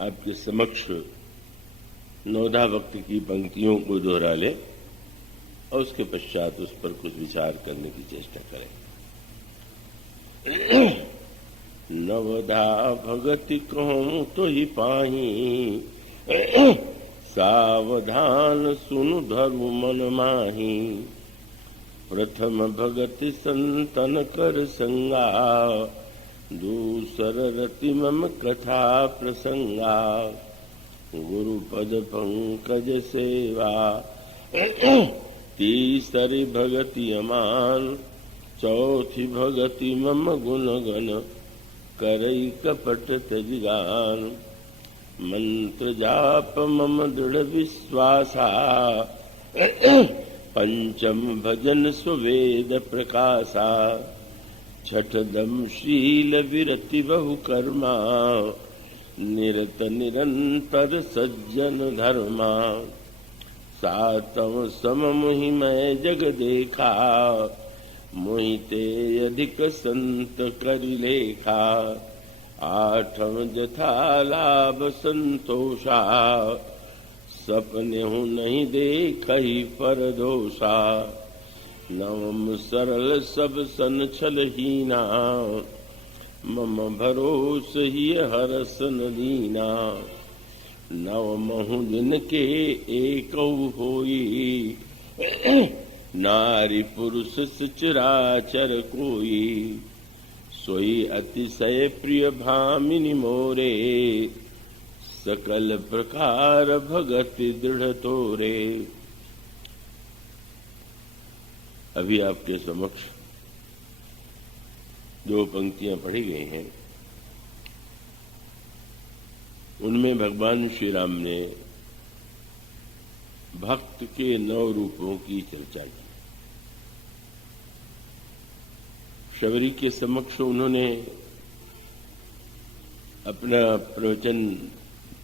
आपके समक्ष नवधा भक्त की पंक्तियों को दोहरा ले और उसके पश्चात उस पर कुछ विचार करने की चेष्टा करें। नवधा भगति कहूं तो ही पाही, सावधान सुनु धर्म मन माही। प्रथम भगति संतन कर संगा, दूसर रति मम कथा प्रसंगा। गुरुपद पंकज सेवा, तीसरी भगति अमान। चौथी भगति मम गुण गण, करई कपट तजगान। मंत्र जाप मम दृढ़ विश्वासा, पंचम भजन सुवेद प्रकाशा। छठदम शील विरति बहु कर्मा, निरत निरंतर सज्जन धर्मा। सातम सम मुहि मैं जग देखा, मोहिते अधिक संत करि लेखा। आठम जथा लाभ संतोषा, सपने हूँ नहीं देखई पर दोषा। नवम सरल सब सन छलहीना, मम भरोस ही हरस न दीना। नवमहु दिन के एक होई, नारी पुरुष सचराचर कोई। सोई अतिशय प्रिय भामिनी मोरे, सकल प्रकार भगति दृढ़ तोरे। अभी आपके समक्ष जो पंक्तियां पढ़ी गई हैं, उनमें भगवान श्री राम ने भक्त के 9 रूपों की चर्चा की। शबरी के समक्ष उन्होंने अपना प्रवचन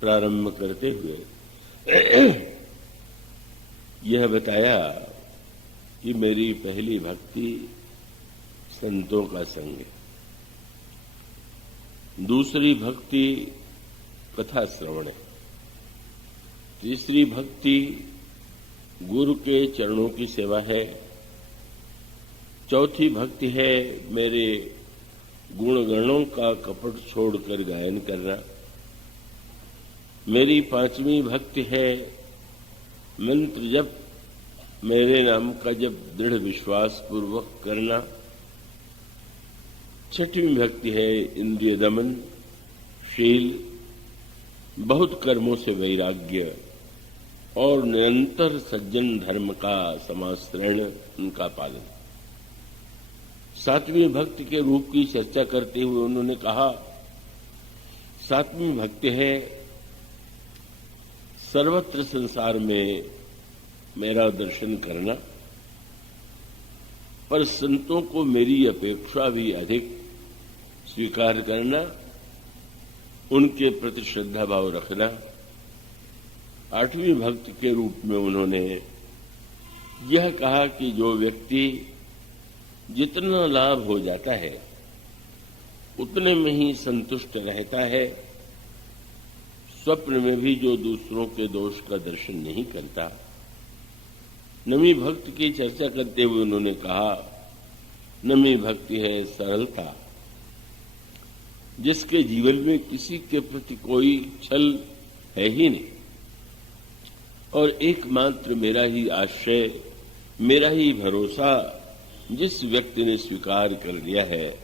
प्रारंभ करते हुए यह बताया कि मेरी पहली भक्ति संतों का संग है, दूसरी भक्ति कथा श्रवण है, तीसरी भक्ति गुरु के चरणों की सेवा है, चौथी भक्ति है मेरे गुणगणों का कपट छोड़कर गायन करना, मेरी पांचवी भक्ति है मंत्र जप मेरे नाम का जब दृढ़ विश्वास पूर्वक करना, छठवीं भक्ति है इंद्रिय दमन, शील, बहुत कर्मों से वैराग्य और निरंतर सज्जन धर्म का समाश्रयण, उनका पालन। सातवीं भक्ति के रूप की चर्चा करते हुए उन्होंने कहा, सातवीं भक्ति है सर्वत्र संसार में मेरा दर्शन करना, पर संतों को मेरी अपेक्षा भी अधिक स्वीकार करना, उनके प्रति श्रद्धा भाव रखना। आठवीं भक्ति के रूप में उन्होंने यह कहा कि जो व्यक्ति जितना लाभ हो जाता है उतने में ही संतुष्ट रहता है, स्वप्न में भी जो दूसरों के दोष का दर्शन नहीं करता। नवी भक्ति की चर्चा करते हुए उन्होंने कहा, नवी भक्ति है सरलता, जिसके जीवन में किसी के प्रति कोई छल है ही नहीं और एकमात्र मेरा ही आश्रय, मेरा ही भरोसा जिस व्यक्ति ने स्वीकार कर लिया है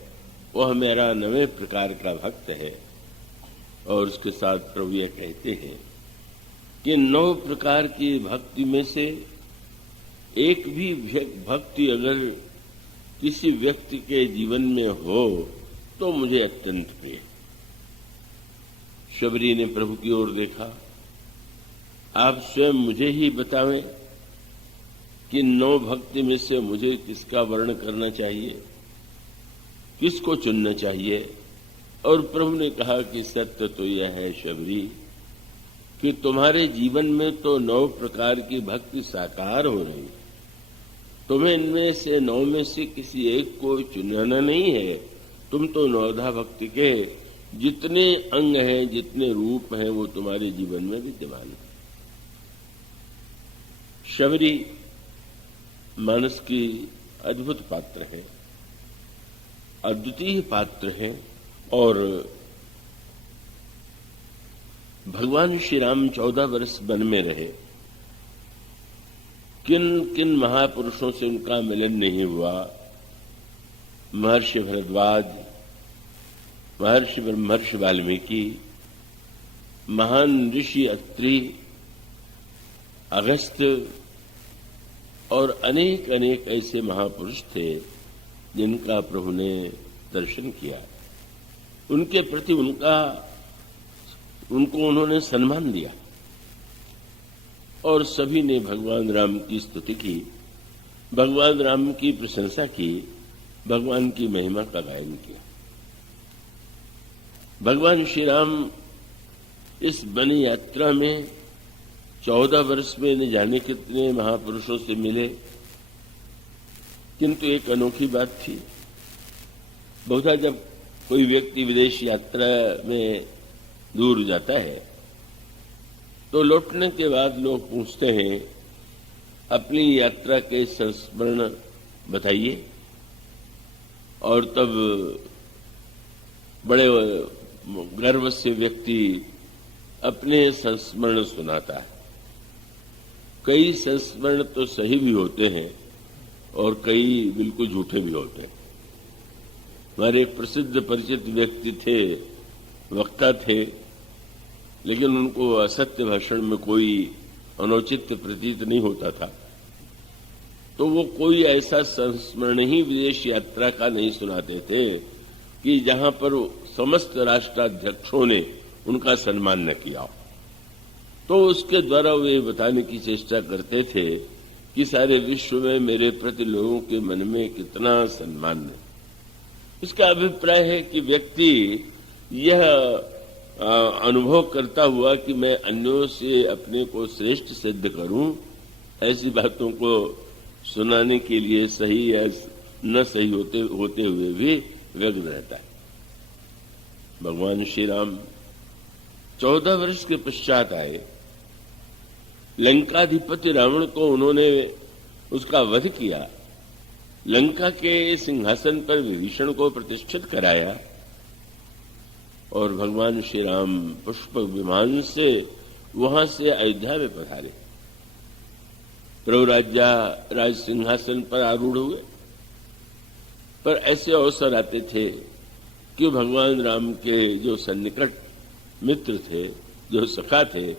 वह मेरा नवे प्रकार का भक्त है। और उसके साथ प्रभु यह कहते हैं कि 9 प्रकार की भक्ति में से एक भी भक्ति अगर किसी व्यक्ति के जीवन में हो तो मुझे अत्यंत प्रिय। शबरी ने प्रभु की ओर देखा, आप स्वयं मुझे ही बतावें कि 9 भक्ति में से मुझे किसका वर्ण करना चाहिए, किसको चुनना चाहिए। और प्रभु ने कहा कि सत्य तो यह है शबरी कि तुम्हारे जीवन में तो 9 प्रकार की भक्ति साकार हो रही, तुम्हें इनमें से 9 में से किसी एक को चुनना नहीं है। तुम तो 9धा भक्ति के जितने अंग हैं, जितने रूप हैं, वो तुम्हारे जीवन में विद्यमान है। शबरी मानस की अद्भुत पात्र है, अद्वितीय पात्र है। और भगवान श्री राम 14 वर्ष वन में रहे। किन किन महापुरुषों से उनका मिलन नहीं हुआ। महर्षि भरद्वाज, महर्षि वाल्मीकि, महान ऋषि अत्रि, अगस्त्य और अनेक अनेक ऐसे महापुरुष थे जिनका प्रभु ने दर्शन किया। उनके प्रति उनको उन्होंने सम्मान दिया और सभी ने भगवान राम की स्तुति की, भगवान राम की प्रशंसा की, भगवान की महिमा का गायन किया। भगवान श्री राम इस वन यात्रा में 14 वर्ष में न जाने कितने महापुरुषों से मिले, किंतु एक अनोखी बात थी। बहुधा जब कोई व्यक्ति विदेश यात्रा में दूर जाता है तो लौटने के बाद लोग पूछते हैं, अपनी यात्रा के संस्मरण बताइए, और तब बड़े गर्व से व्यक्ति अपने संस्मरण सुनाता है। कई संस्मरण तो सही भी होते हैं और कई बिल्कुल झूठे भी होते हैं। हमारे एक प्रसिद्ध परिचित व्यक्ति थे, वक्ता थे, लेकिन उनको असत्य भाषण में कोई अनौचित्य प्रतीत नहीं होता था, तो वो कोई ऐसा संस्मरण ही विदेश यात्रा का नहीं सुनाते थे कि जहां पर समस्त राष्ट्राध्यक्षों ने उनका सम्मान न किया। तो उसके द्वारा वे बताने की चेष्टा करते थे कि सारे विश्व में मेरे प्रति लोगों के मन में कितना सम्मान है। इसका अभिप्राय है कि व्यक्ति यह अनुभव करता हुआ कि मैं अन्यों से अपने को श्रेष्ठ सिद्ध करूं, ऐसी बातों को सुनाने के लिए सही या न सही होते हुए भी व्यग्र रहता है। भगवान श्री राम 14 वर्ष के पश्चात आए। लंकाधिपति रावण को उन्होंने उसका वध किया, लंका के सिंहासन पर विभीषण को प्रतिष्ठित कराया और भगवान श्री राम पुष्प विमान से वहां से अयोध्या में पधारे। प्रभु राज सिंहासन पर आरूढ़ हुए। पर ऐसे अवसर आते थे कि भगवान राम के जो सन्निकट मित्र थे, जो सखा थे,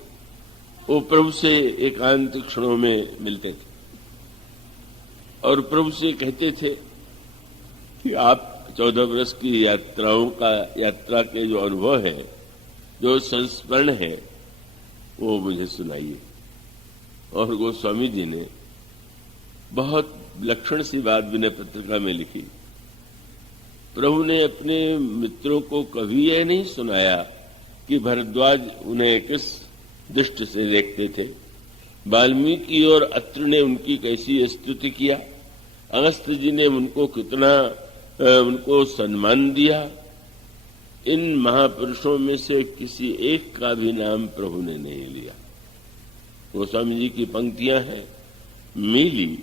वो प्रभु से एकांत क्षणों में मिलते थे और प्रभु से कहते थे कि आप 14 वर्ष की यात्रा के जो अनुभव है, जो संस्मरण है, वो मुझे सुनाइए। और गोस्वामी जी ने बहुत लक्षण सी बात विनय पत्रिका में लिखी। प्रभु ने अपने मित्रों को कभी यह नहीं सुनाया कि भरद्वाज उन्हें किस दृष्टि से देखते थे, वाल्मीकि और अत्रि ने उनकी कैसी स्तुति किया, अगस्त्य जी ने उनको कितना उनको सम्मान दिया। इन महापुरुषों में से किसी एक का भी नाम प्रभु ने नहीं लिया। गोस्वामी जी की पंक्तियां हैं, मिली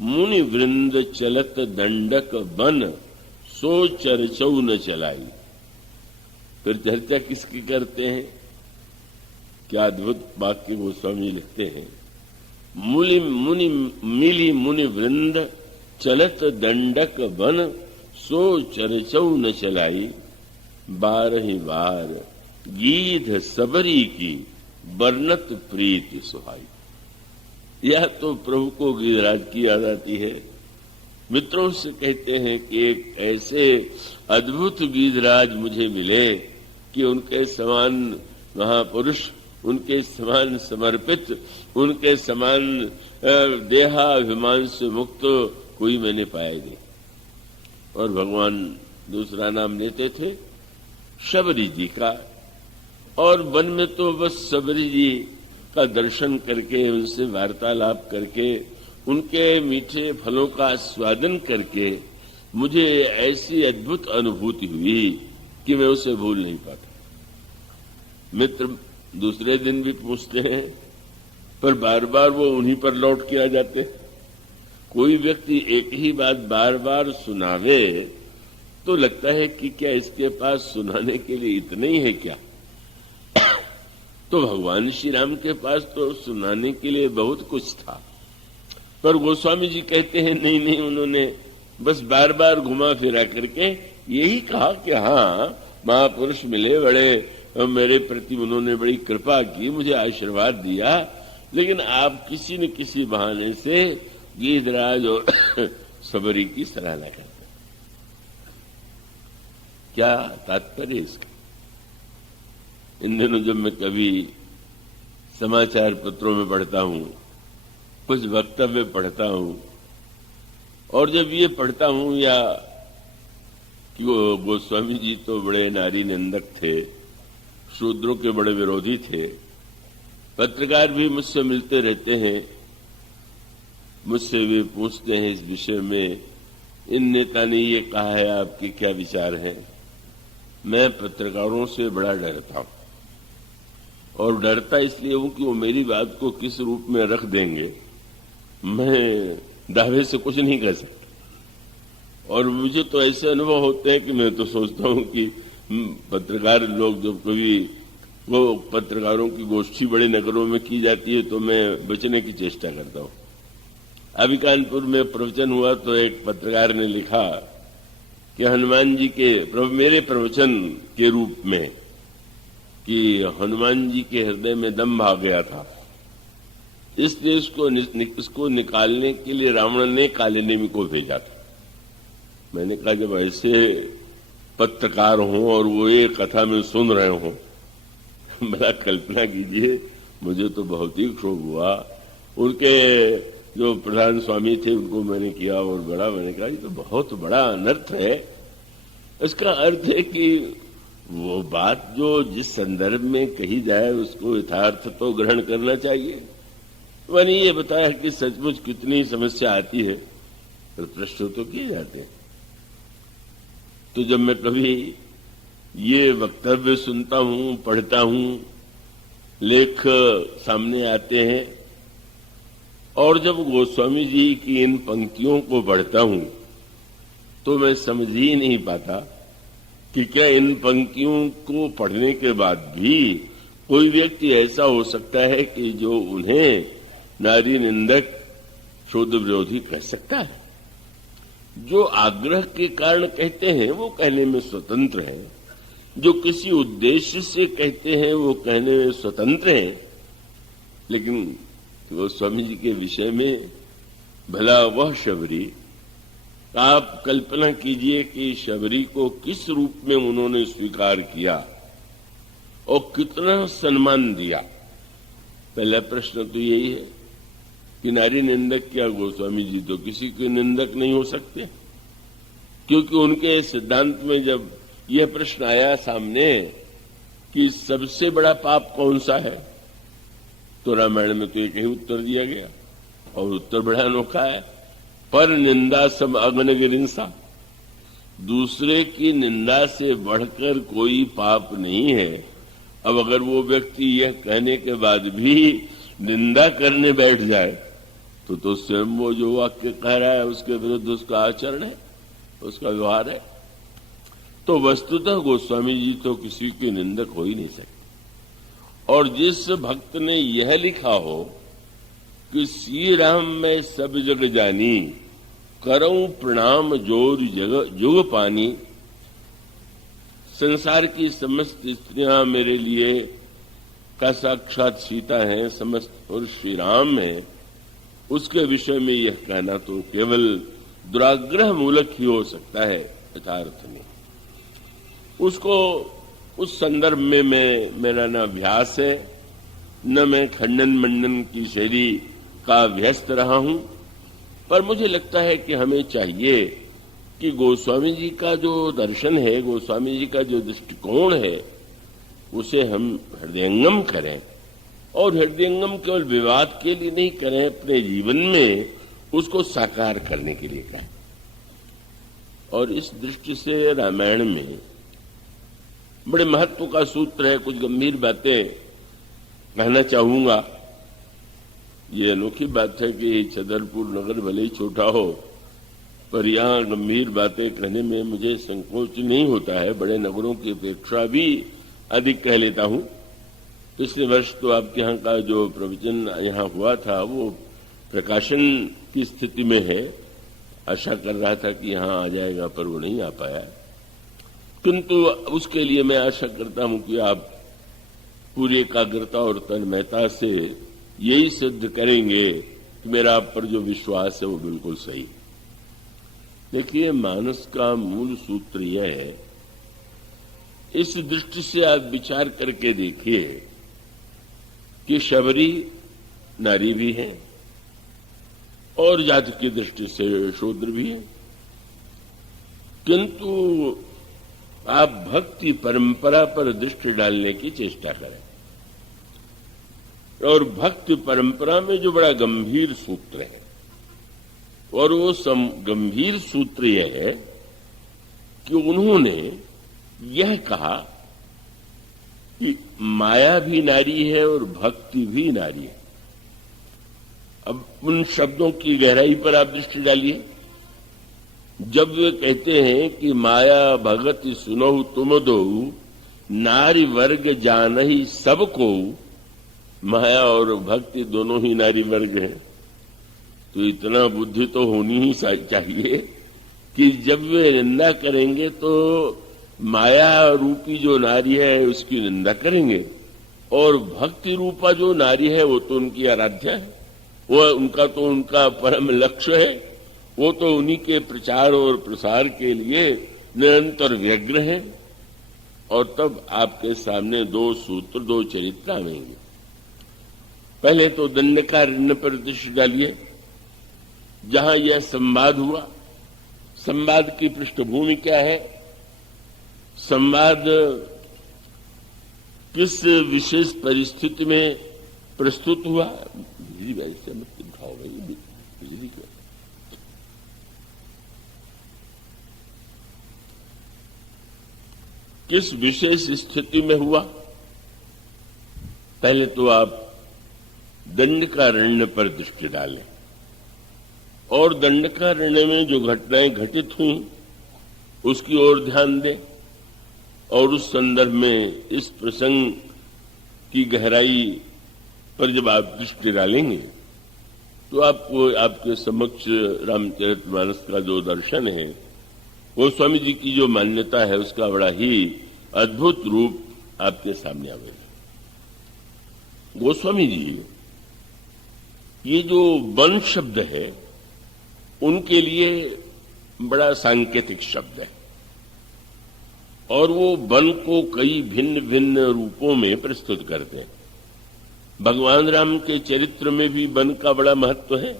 मुनि वृंद चलत दंडक बन, सो चर्चौ न चलाई। फिर चर्चा किसकी करते हैं? क्या अद्भुत वाक्य गोस्वामी लिखते हैं, मिली मुनि वृंद चलत दंडक बन, सो चर्चौ न चलाई। 12 बार गीध सबरी की, वर्णत प्रीति सुहाई। यह तो प्रभु को गिरिराज की याद आती है। मित्रों से कहते हैं कि एक ऐसे अद्भुत गिरिराज मुझे मिले कि उनके समान महापुरुष, उनके समान समर्पित, उनके समान देहाभिमान से मुक्त कोई मैंने पाया नहीं। और भगवान दूसरा नाम लेते थे शबरी जी का, और वन में तो बस शबरी जी का दर्शन करके, उनसे वार्तालाप करके, उनके मीठे फलों का आस्वादन करके मुझे ऐसी अद्भुत अनुभूति हुई कि मैं उसे भूल नहीं पाता। मित्र दूसरे दिन भी पूछते हैं, पर बार बार वो उन्हीं पर लौट के आ जाते हैं। कोई व्यक्ति एक ही बात बार बार सुनावे तो लगता है कि क्या इसके पास सुनाने के लिए इतना ही है क्या? तो भगवान श्री राम के पास तो सुनाने के लिए बहुत कुछ था, पर गोस्वामी जी कहते हैं नहीं नहीं, उन्होंने बस बार बार घुमा फिरा करके यही कहा कि हाँ, महापुरुष मिले, बड़े मेरे प्रति उन्होंने बड़ी कृपा की, मुझे आशीर्वाद दिया, लेकिन आप किसी न किसी बहाने से गीधराज और सबरी की सराहना करते। क्या तात्पर्य इसका? इन दिनों जब मैं कभी समाचार पत्रों में पढ़ता हूं, कुछ वक्तव्य पढ़ता हूं, और जब ये पढ़ता हूं या कि वो गोस्वामी जी तो बड़े नारी निंदक थे, शूद्रों के बड़े विरोधी थे, पत्रकार भी मुझसे मिलते रहते हैं, मुझसे भी पूछते हैं इस विषय में, इन नेता ने ये कहा है, आपके क्या विचार हैं? मैं पत्रकारों से बड़ा डरता हूं, और डरता इसलिए हूं कि वो मेरी बात को किस रूप में रख देंगे मैं दावे से कुछ नहीं कर सकता। और मुझे तो ऐसे अनुभव होते हैं कि मैं तो सोचता हूं कि पत्रकार लोग जब कभी वो पत्रकारों की गोष्ठी बड़े नगरों में की जाती है तो मैं बचने की चेष्टा करता हूं। अभी कानपुर में प्रवचन हुआ तो एक पत्रकार ने लिखा कि हनुमान जी के मेरे प्रवचन के रूप में कि हनुमान जी के हृदय में दम आ गया था, इसलिए इसको निकालने के लिए रावण ने काले नेमी को भेजा था। मैंने कहा जब ऐसे पत्रकार हों और वो ये कथा में सुन रहे हों, बड़ा कल्पना कीजिए, मुझे तो बहुत ही क्षोभ हुआ। उनके जो प्रधान स्वामी थे उनको मैंने किया और मैंने कहा ये तो बहुत बड़ा अनर्थ है। इसका अर्थ है कि वो बात जो जिस संदर्भ में कही जाए उसको यथार्थ तो ग्रहण करना चाहिए। मैंने ये बताया कि सचमुच कितनी समस्या आती है, पर प्रश्न तो किए जाते हैं। तो जब मैं कभी ये वक्तव्य सुनता हूं, पढ़ता हूं, लेख सामने आते हैं, और जब गोस्वामी जी की इन पंक्तियों को पढ़ता हूं तो मैं समझ ही नहीं पाता कि क्या इन पंक्तियों को पढ़ने के बाद भी कोई व्यक्ति ऐसा हो सकता है कि जो उन्हें नारी निंदक शूद्र विरोधी कह सकता है। जो आग्रह के कारण कहते हैं वो कहने में स्वतंत्र है, जो किसी उद्देश्य से कहते हैं वो कहने में स्वतंत्र है। लेकिन वो स्वामी जी के विषय में भला वह शबरी, आप कल्पना कीजिए कि शबरी को किस रूप में उन्होंने स्वीकार किया और कितना सम्मान दिया। पहला प्रश्न तो यही है कि नारी निंदक क्या? गोस्वामी जी तो किसी के निंदक नहीं हो सकते, क्योंकि उनके सिद्धांत में जब यह प्रश्न आया सामने कि सबसे बड़ा पाप कौन सा है, तो रामायण में तो एक ही उत्तर दिया गया, और उत्तर बड़ा अनोखा है, पर निंदा सब अग्नगिरिंसा। दूसरे की निंदा से बढ़कर कोई पाप नहीं है। अब अगर वो व्यक्ति यह कहने के बाद भी निंदा करने बैठ जाए तो स्वयं वो जो वाक्य कह रहा है उसके विरुद्ध उसका आचरण है, उसका व्यवहार है। तो वस्तुतः गोस्वामी जी तो किसी के निंदक हो ही नहीं सकते। और जिस भक्त ने यह लिखा हो कि श्री राम मैं सब जग जानी, करऊं प्रणाम जोर जुग पानी, संसार की समस्त स्त्रियां मेरे लिए का साक्षात सीता हैं, समस्त पुरुष श्री राम हैं, उसके विषय में यह कहना तो केवल दुराग्रह मूलक ही हो सकता है, यथार्थ नहीं। उसको उस संदर्भ में मेरा न अभ्यास है, न मैं खंडन मंडन की शैली का व्यस्त रहा हूं, पर मुझे लगता है कि हमें चाहिए कि गोस्वामी जी का जो दर्शन है, गोस्वामी जी का जो दृष्टिकोण है, उसे हम हृदयंगम करें, और हृदयंगम केवल विवाद के लिए नहीं करें, अपने जीवन में उसको साकार करने के लिए करें। और इस दृष्टि से रामायण में बड़े महत्व का सूत्र है। कुछ गंभीर बातें कहना चाहूंगा। ये अनोखी बात है कि छतरपुर नगर भले ही छोटा हो, पर यहाँ गंभीर बातें कहने में मुझे संकोच नहीं होता है। बड़े नगरों की अपेक्षा भी अधिक कह लेता हूं। पिछले वर्ष तो आपके यहाँ का जो प्रवचन यहाँ हुआ था वो प्रकाशन की स्थिति में है। आशा कर रहा था कि यहाँ आ जाएगा, पर वो नहीं आ पाया। किंतु उसके लिए मैं आशा करता हूं कि आप पूरी एकाग्रता और तन्मयता से यही सिद्ध करेंगे कि मेरा आप पर जो विश्वास है वो बिल्कुल सही। देखिए, मानस का मूल सूत्र यह है, इस दृष्टि से आप विचार करके देखिए कि शबरी नारी भी है और जाति की दृष्टि से शूद्र भी है, किंतु आप भक्ति परंपरा पर दृष्टि डालने की चेष्टा करें। और भक्ति परंपरा में जो बड़ा गंभीर सूत्र है, और वो गंभीर सूत्र यह है कि उन्होंने यह कहा कि माया भी नारी है और भक्ति भी नारी है। अब उन शब्दों की गहराई पर आप दृष्टि डालिए। जब वे कहते हैं कि माया भगत सुनहु तुम दो, नारी वर्ग जानहि सबको, माया और भक्ति दोनों ही नारी वर्ग हैं, तो इतना बुद्धि तो होनी ही चाहिए कि जब वे निंदा करेंगे तो माया रूपी जो नारी है उसकी निंदा करेंगे, और भक्ति रूपा जो नारी है वो तो उनकी आराध्या है, वो उनका परम लक्ष्य है, वो तो उन्हीं के प्रचार और प्रसार के लिए निरंतर व्यग्र हैं। और तब आपके सामने दो सूत्र, दो चरित्र आएंगे। पहले तो दंडकारण्य पर दृष्टि डालिए, जहां यह संवाद हुआ। संवाद की पृष्ठभूमि क्या है? संवाद किस विशेष परिस्थिति में प्रस्तुत हुआ? बिजली वैसे से मत उठाओ भाई, बिजली क्यों? किस विशेष स्थिति में हुआ? पहले तो आप दंडकारण्य पर दृष्टि डालें और दंडकारण्य में जो घटनाएं घटित हुई उसकी ओर ध्यान दें, और उस संदर्भ में इस प्रसंग की गहराई पर जब आप दृष्टि डालेंगे तो आपको आपके समक्ष रामचरितमानस का जो दर्शन है, गोस्वामी जी की जो मान्यता है, उसका बड़ा ही अद्भुत रूप आपके सामने आवेगा। गोस्वामी जी ये जो वन शब्द है उनके लिए बड़ा सांकेतिक शब्द है, और वो वन को कई भिन्न भिन्न रूपों में प्रस्तुत करते हैं। भगवान राम के चरित्र में भी वन का बड़ा महत्व है,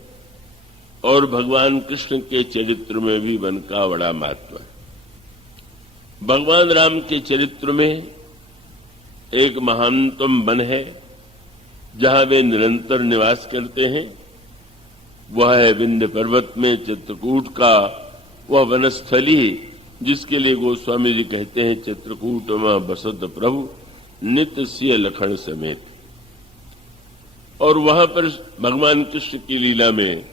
और भगवान कृष्ण के चरित्र में भी वन का बड़ा महत्व है। भगवान राम के चरित्र में एक महानतम वन है जहां वे निरंतर निवास करते हैं। वह है विंध्य पर्वत में चित्रकूट का वह वनस्थली, जिसके लिए गोस्वामी जी कहते हैं, चित्रकूट में बसत प्रभु नित्य सिय लखन समेत। और वहां पर भगवान कृष्ण की लीला में,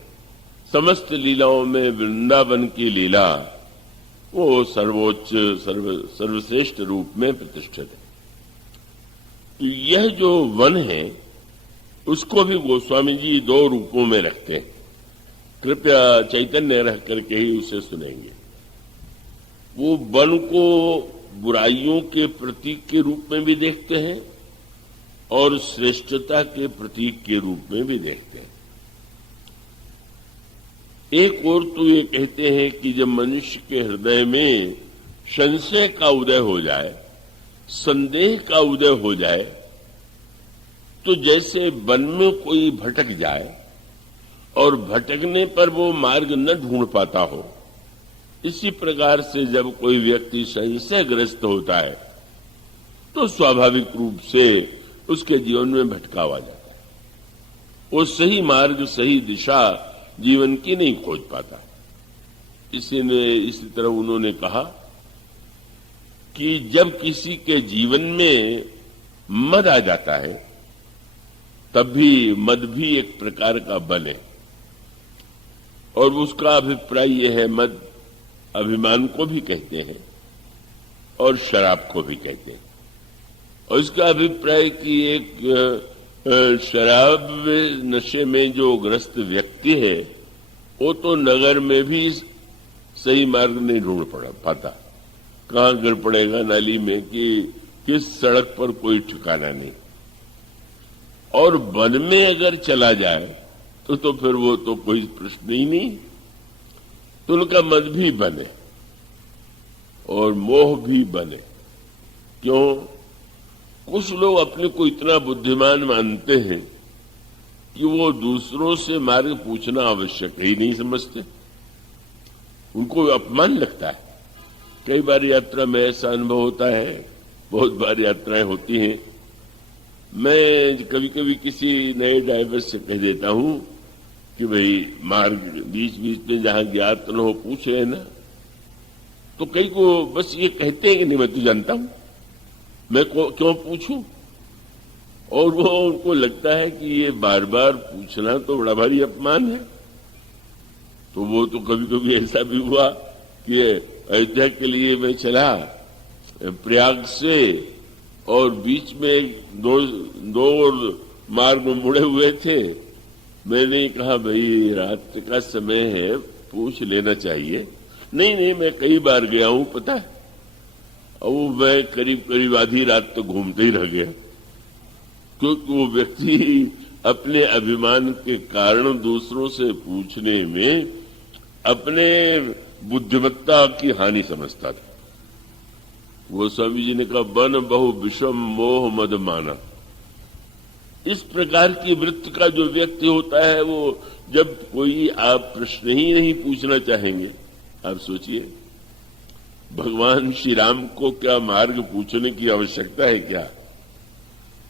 समस्त लीलाओं में वृंदावन की लीला वो सर्वोच्च सर्वश्रेष्ठ रूप में प्रतिष्ठित है। तो यह जो वन है उसको भी गोस्वामी जी दो रूपों में रखते हैं। कृपया चैतन्य रह करके ही उसे सुनेंगे। वो वन को बुराइयों के प्रतीक के रूप में भी देखते हैं और श्रेष्ठता के प्रतीक के रूप में भी देखते हैं। एक और तो ये कहते हैं कि जब मनुष्य के हृदय में संशय का उदय हो जाए, संदेह का उदय हो जाए, तो जैसे वन में कोई भटक जाए और भटकने पर वो मार्ग न ढूंढ पाता हो, इसी प्रकार से जब कोई व्यक्ति संशयग्रस्त होता है तो स्वाभाविक रूप से उसके जीवन में भटकाव आ जाता है। वो सही मार्ग, सही दिशा जीवन की नहीं खोज पाता। इसी तरह उन्होंने कहा कि जब किसी के जीवन में मद आ जाता है तब भी मद भी एक प्रकार का बल है। और उसका अभिप्राय यह है, मद अभिमान को भी कहते हैं और शराब को भी कहते हैं। और इसका अभिप्राय कि एक शराब नशे में जो ग्रस्त व्यक्ति है वो तो नगर में भी सही मार्ग नहीं ढूंढ पाता, कहां गिर पड़ेगा नाली में कि किस सड़क पर कोई ठिकाना नहीं। और वन में अगर चला जाए तो फिर वो तो कोई प्रश्न ही नहीं। तो उनका मद भी बने और मोह भी बने। क्यों? कुछ लोग अपने को इतना बुद्धिमान मानते हैं कि वो दूसरों से मार्ग पूछना आवश्यक ही नहीं समझते, उनको अपमान लगता है। कई बार यात्रा में ऐसा अनुभव होता है, बहुत बार यात्राएं होती हैं। मैं कभी कभी किसी नए ड्राइवर से कह देता हूं कि भाई मार्ग बीच बीच में जहां ज्ञात न हो पूछ रहे ना, तो कई को बस ये कहते हैं कि नहीं मैं तो जानता हूं, मैं क्यों पूछूं। और वो उनको लगता है कि ये बार बार पूछना तो बड़ा भारी अपमान है। तो वो तो कभी कभी ऐसा भी हुआ कि अयोध्या के लिए मैं चला प्रयाग से और बीच में दो मार्ग मुड़े हुए थे। मैंने कहा भाई रात का समय है, पूछ लेना चाहिए। नहीं मैं कई बार गया हूं पता है। और मैं करीब आधी रात तो घूमते ही रह गया, क्योंकि वो व्यक्ति अपने अभिमान के कारण दूसरों से पूछने में अपने बुद्धिमत्ता की हानि समझता था। वो स्वामी जी ने कहा बन बहु विषम मोह मद माना। इस प्रकार की वृत्ति का जो व्यक्ति होता है, वो जब कोई आप प्रश्न ही नहीं पूछना चाहेंगे, आप सोचिए भगवान श्री राम को क्या मार्ग पूछने की आवश्यकता है क्या?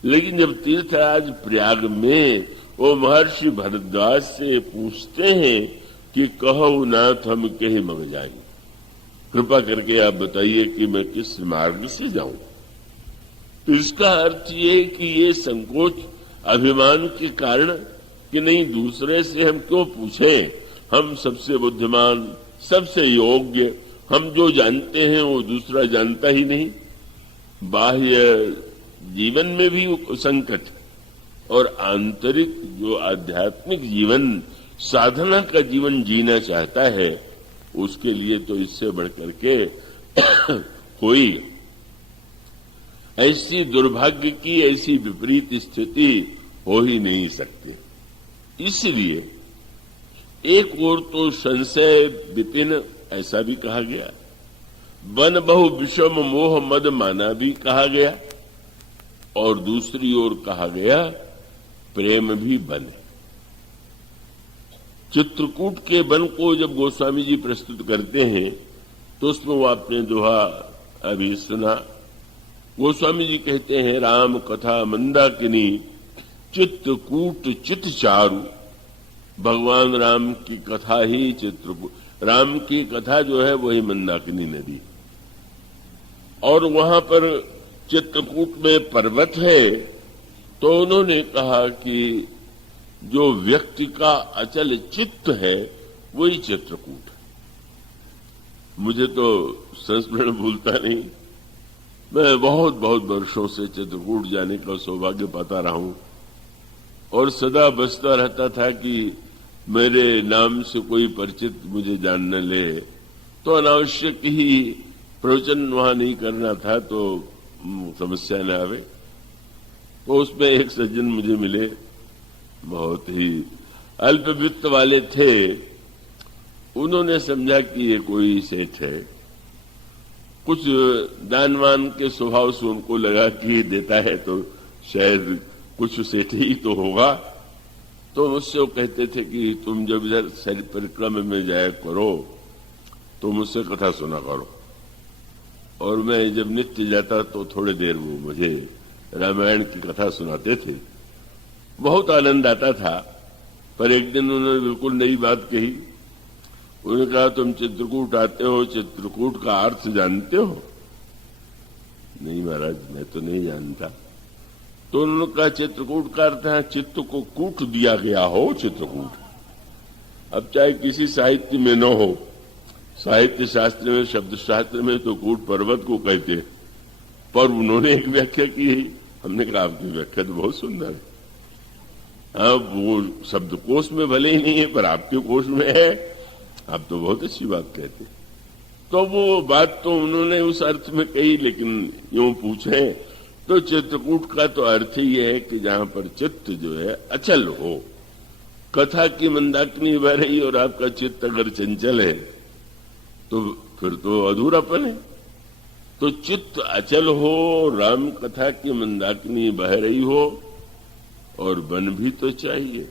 लेकिन जब तीर्थराज प्रयाग में वो महर्षि भरद्वाज से पूछते हैं कि कहो नाथ हम कहे मग जाएंगे, कृपा करके आप बताइए कि मैं किस मार्ग से जाऊं। तो इसका अर्थ ये कि ये संकोच अभिमान के कारण कि नहीं दूसरे से हम क्यों पूछें, हम सबसे बुद्धिमान सबसे योग्य, हम जो जानते हैं वो दूसरा जानता ही नहीं। बाह्य जीवन में भी संकट और आंतरिक जो आध्यात्मिक जीवन साधना का जीवन जीना चाहता है उसके लिए तो इससे बढ़कर के कोई ऐसी दुर्भाग्य की ऐसी विपरीत स्थिति हो ही नहीं सकती। इसलिए एक ओर तो संशय विपिन ऐसा भी कहा गया, बन बहु विषम मोह मद माना भी कहा गया, और दूसरी ओर कहा गया प्रेम भी बन। चित्रकूट के वन को जब गोस्वामी जी प्रस्तुत करते हैं तो उसमें वो आपने दोहा अभी सुना। गोस्वामी जी कहते हैं राम कथा मंदाकिनी चित्रकूट चित चारु। भगवान राम की कथा ही चित्रकूट, राम की कथा जो है वही मंदाकिनी नदी, और वहां पर चित्रकूट में पर्वत है। तो उन्होंने कहा कि जो व्यक्ति का अचल चित्त है वही चित्रकूट है। मुझे तो संस्मरण भूलता नहीं, मैं बहुत वर्षों से चित्रकूट जाने का सौभाग्य पाता रहा हूं और सदा बसता रहता था कि मेरे नाम से कोई परिचित मुझे जान न ले, तो अनावश्यक ही प्रवचन वहां नहीं करना था तो समस्या न आवे। तो उसमें एक सज्जन मुझे मिले, बहुत ही अल्प वित्त वाले थे। उन्होंने समझा कि ये कोई सेठ है, कुछ दानवान के स्वभाव से उनको लगा कि देता है तो शायद कुछ सेठ ही तो होगा। तो मुझसे वो कहते थे कि तुम जब इधर शरीर परिक्रमा में जाया करो तो मुझसे कथा सुना करो। और मैं जब नित्य जाता तो थोड़ी देर वो मुझे रामायण की कथा सुनाते थे, बहुत आनंद आता था। पर एक दिन उन्होंने बिल्कुल नई बात कही। उन्होंने कहा तुम चित्रकूट आते हो, चित्रकूट का अर्थ जानते हो? नहीं महाराज, मैं तो नहीं जानता। तो उन्होंने कहा चित्रकूट का अर्थ है चित्त को कूट दिया गया हो, चित्रकूट। अब चाहे किसी साहित्य में न हो, साहित्य शास्त्र में, शब्द शास्त्र में तो कूट पर्वत को कहते, पर उन्होंने एक व्याख्या की है। हमने कहा आपकी व्याख्या तो बहुत सुंदर है। अब वो शब्दकोश में भले ही नहीं है, पर आपके कोश में है। आप तो बहुत अच्छी बात कहते। तो वो बात तो उन्होंने उस अर्थ में कही, लेकिन यूं पूछे तो चित्रकूट का तो अर्थ ही है कि जहां पर चित्त जो है अचल हो। कथा की मंदाकिनी बह रही और आपका चित्त अगर चंचल है तो फिर तो अधूरापन है। तो चित्त अचल हो, राम कथा की मंदाकिनी बह रही हो, और वन भी तो चाहिए।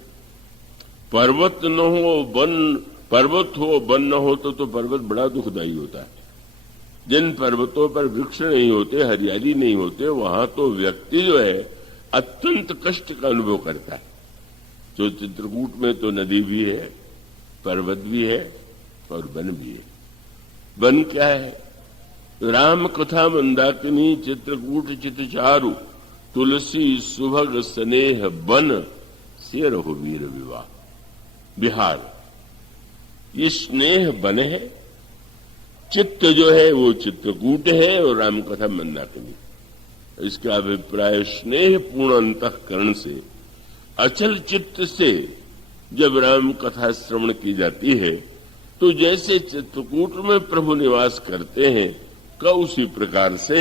पर्वत न हो वन, पर्वत हो वन न हो तो पर्वत बड़ा दुखदायी होता है। जिन पर्वतों पर वृक्ष नहीं होते, हरियाली नहीं होते, वहां तो व्यक्ति जो है अत्यंत कष्ट का अनुभव करता है। जो चित्रकूट में तो नदी भी है, पर्वत भी है और वन भी है। वन क्या है? राम कथा मंदाकिनी चित्रकूट चितचारु तुलसी सुभग स्नेह वन से रघुवीर विवाह। बिहार ये स्नेह वन है, चित्त जो है वो चित्रकूट है और रामकथा मंदाकिनी। इसका अभिप्राय स्नेह पूर्ण अंतःकरण से, अचल चित्त से जब राम कथा श्रवण की जाती है तो जैसे चित्रकूट में प्रभु निवास करते हैं का उसी प्रकार से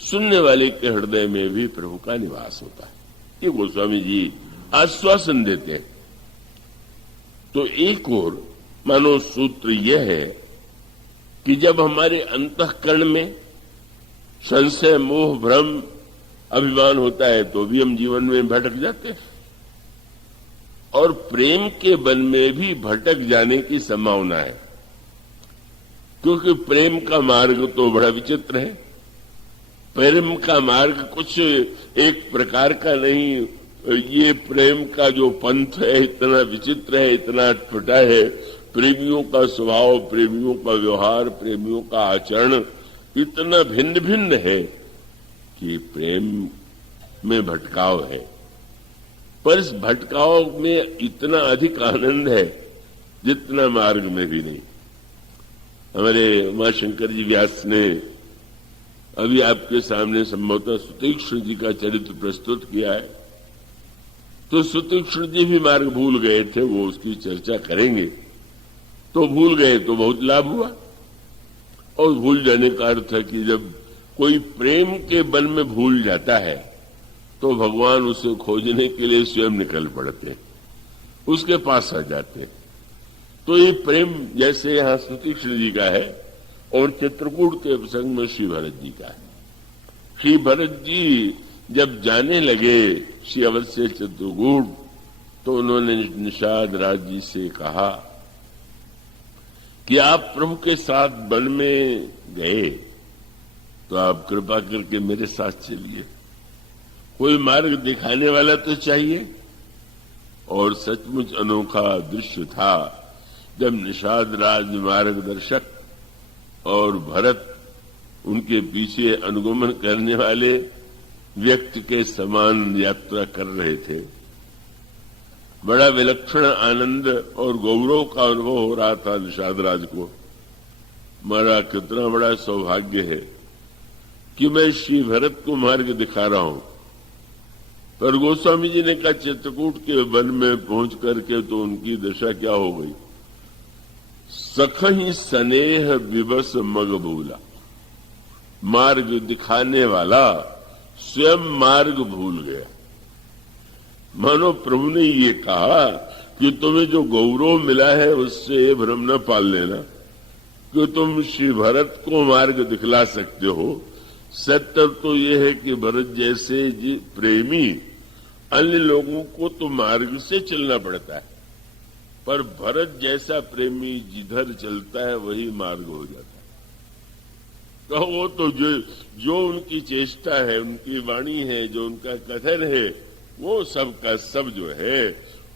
सुनने वाले के हृदय में भी प्रभु का निवास होता है। ये गोस्वामी जी आश्वासन देते हैं। तो एक और मानो सूत्र यह है कि जब हमारे अंतःकरण में संशय, मोह, भ्रम, अभिमान होता है तो भी हम जीवन में भटक जाते हैं, और प्रेम के वन में भी भटक जाने की संभावना है। क्योंकि प्रेम का मार्ग तो बड़ा विचित्र है। प्रेम का मार्ग कुछ एक प्रकार का नहीं। ये प्रेम का जो पंथ है इतना विचित्र है, इतना अटपटा है। प्रेमियों का स्वभाव, प्रेमियों का व्यवहार, प्रेमियों का आचरण इतना भिन्न भिन्न है कि प्रेम में भटकाव है। पर इस भटकाव में इतना अधिक आनंद है जितना मार्ग में भी नहीं। हमारे उमाशंकर जी व्यास ने अभी आपके सामने संभवतः सुतीक्ष्ण जी का चरित्र प्रस्तुत किया है। तो सुतीक्ष्ण जी भी मार्ग भूल गए थे, वो उसकी चर्चा करेंगे। तो भूल गए तो बहुत लाभ हुआ। और भूल जाने का अर्थ है कि जब कोई प्रेम के बल में भूल जाता है तो भगवान उसे खोजने के लिए स्वयं निकल पड़ते हैं, उसके पास आ जाते हैं। तो ये प्रेम जैसे यहां सुतीक्ष्ण जी का है और चित्रकूट के प्रसंग में श्री भरत जी का है। श्री भरत जी जब जाने लगे श्री अवश्य चित्रकूट तो उन्होंने निषाद राज जी से कहा कि आप प्रभु के साथ वन में गए तो आप कृपा करके मेरे साथ चलिए। कोई मार्ग दिखाने वाला तो चाहिए। और सचमुच अनोखा दृश्य था जब निषाद राज मार्गदर्शक और भरत उनके पीछे अनुगमन करने वाले व्यक्ति के समान यात्रा कर रहे थे। बड़ा विलक्षण आनंद और गौरव का अनुभव हो रहा था निषाद राज को। हमारा कितना बड़ा सौभाग्य है कि मैं श्री भरत को मार्ग दिखा रहा हूं। पर गोस्वामी जी ने कहा चित्रकूट के वन में पहुंच करके तो उनकी दशा क्या हो गई। सखही स्नेह विवश मग भूला। मार्ग दिखाने वाला स्वयं मार्ग भूल गया। मानो प्रभु ने ये कहा कि तुम्हें जो गौरव मिला है उससे ये भ्रम न पाल लेना कि तुम श्री भरत को मार्ग दिखला सकते हो। सत्य तो ये है कि भरत जैसे प्रेमी अन्य लोगों को तो मार्ग से चलना पड़ता है, पर भरत जैसा प्रेमी जिधर चलता है वही मार्ग हो जाता है। तो वो तो जो उनकी चेष्टा है, उनकी वाणी है, जो उनका कथन है, वो सब का सब जो है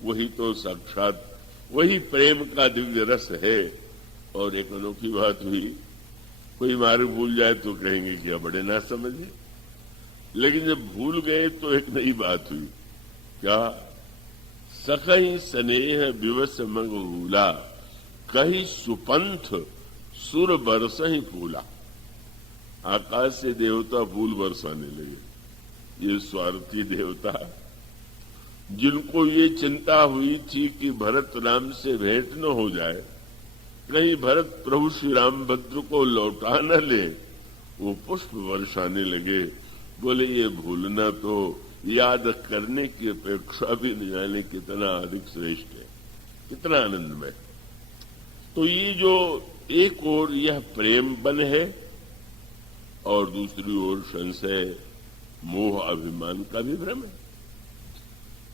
वही तो साक्षात वही प्रेम का दिव्य रस है। और एक अनोखी बात हुई कोई मार्ग भूल जाए तो कहेंगे कि अब बड़े ना समझे, लेकिन जब भूल गए तो एक नई बात हुई। क्या? सकहि स्नेह विवश मग भूला, कही सुपंथ सुर बरसहि फूला। आकाश से देवता फूल बरसाने लगे। ये स्वार्थी देवता, जिनको ये चिंता हुई थी कि भरत राम से भेंट न हो जाए, कहीं भरत प्रभु श्री रामभद्र को लौटा न ले, वो पुष्प बरसाने लगे। बोले ये भूलना तो याद करने की अपेक्षा भी न जाने कितना अधिक श्रेष्ठ है, कितना आनंदमय। तो ये जो एक ओर यह प्रेम बन है और दूसरी ओर संशय, मोह, अभिमान का भी भ्रम है।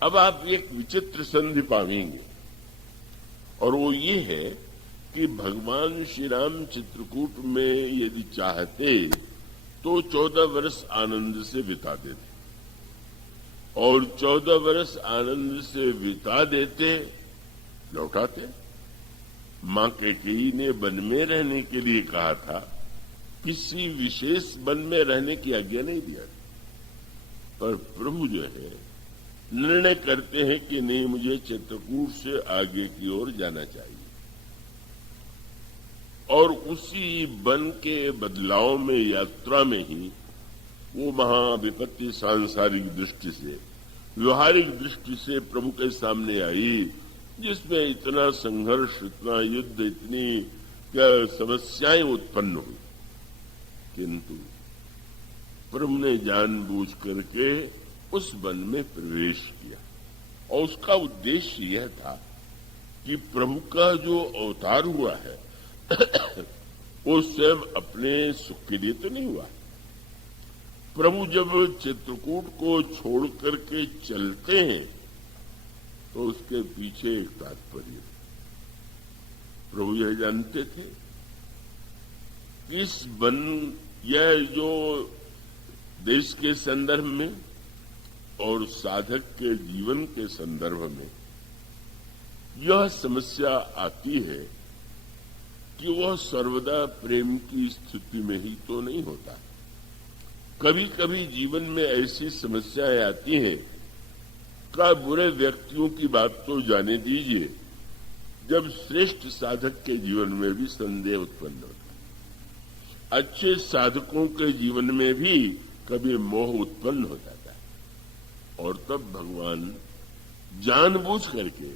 अब आप एक विचित्र संधि पाएंगे और वो ये है कि भगवान श्री राम चित्रकूट में यदि चाहते तो 14 वर्ष आनंद से बिता देते और 14 वर्ष आनंद से बिता देते, लौटाते। मां कैकेयी ने वन में रहने के लिए कहा था, किसी विशेष वन में रहने की आज्ञा नहीं दिया, पर प्रभु जो है निर्णय करते हैं कि नहीं, मुझे चित्रकूट से आगे की ओर जाना चाहिए। और उसी वन के बदलाव में, यात्रा में ही वो महाविपत्ति सांसारिक दृष्टि से, व्यवहारिक दृष्टि से प्रभु के सामने आई, जिसमें इतना संघर्ष, इतना युद्ध, इतनी क्या समस्याएं उत्पन्न हुई। किंतु प्रभु ने जानबूझ करके उस वन में प्रवेश किया और उसका उद्देश्य यह था कि प्रभु का जो अवतार हुआ है वो स्वयं अपने सुख के लिए तो नहीं हुआ। प्रभु जब चित्रकूट को छोड़ करके चलते हैं तो उसके पीछे एक तात्पर्य। प्रभु यह जानते थे कि इस वन, यह जो देश के संदर्भ में और साधक के जीवन के संदर्भ में यह समस्या आती है कि वह सर्वदा प्रेम की स्थिति में ही तो नहीं होता। कभी कभी जीवन में ऐसी समस्याएं आती हैं का बुरे व्यक्तियों की बात तो जाने दीजिए, जब श्रेष्ठ साधक के जीवन में भी संदेह उत्पन्न होता है। अच्छे साधकों के जीवन में भी कभी मोह उत्पन्न हो जाता है और तब भगवान जानबूझ करके